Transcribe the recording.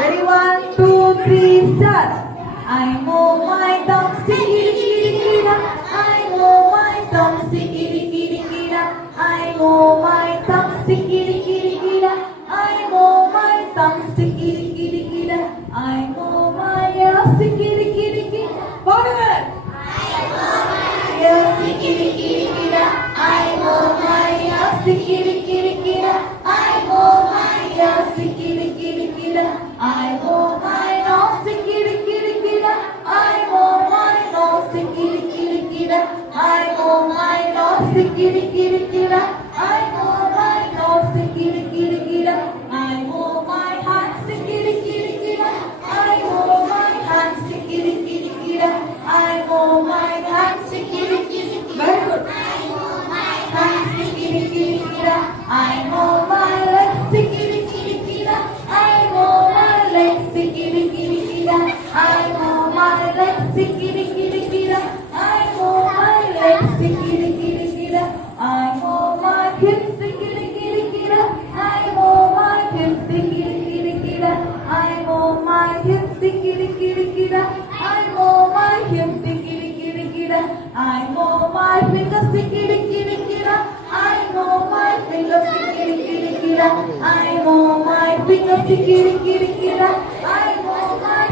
Ready, 1, 2, 3, start. I move my thumbs, sticky, sticky, sticky, I move my thumbs, sticky, sticky, sticky, I move my thumbs, sticky, sticky, sticky, I move my thumbs, sticky, sticky, sticky, I move my ears, sticky, sticky, sticky. பாடுங்க. I move my ears, sticky, sticky, sticky, I move my ears, sticky, sticky, sticky, I move my ears, sticky, sticky, sticky, I move my nose, sticky, sticky, sticky, I move my nose, sticky, sticky, sticky, I move my nose, sticky, sticky, sticky, I move my nose, sticky, sticky, sticky, I move my hands, sticky, sticky, sticky, I move my hands, sticky, sticky, sticky, I move my hands, sticky, sticky, sticky. Very good. I move my hands, sticky, sticky, sticky, I move my legs, sticky, sticky, sticky, I move my legs, sticky, sticky, sticky, I move my legs, sticky, sticky, sticky, I move my legs, sticky, sticky, sticky, I move my hips, sticky, sticky, sticky, I move my hips, sticky, sticky, sticky, I move my hips, sticky, sticky, sticky, I move my hips, sticky, sticky, sticky, I move my fingers, sticky, sticky, sticky, I move my fingers, sticky, sticky, sticky, I move my fingers, sticky, sticky, sticky, I move my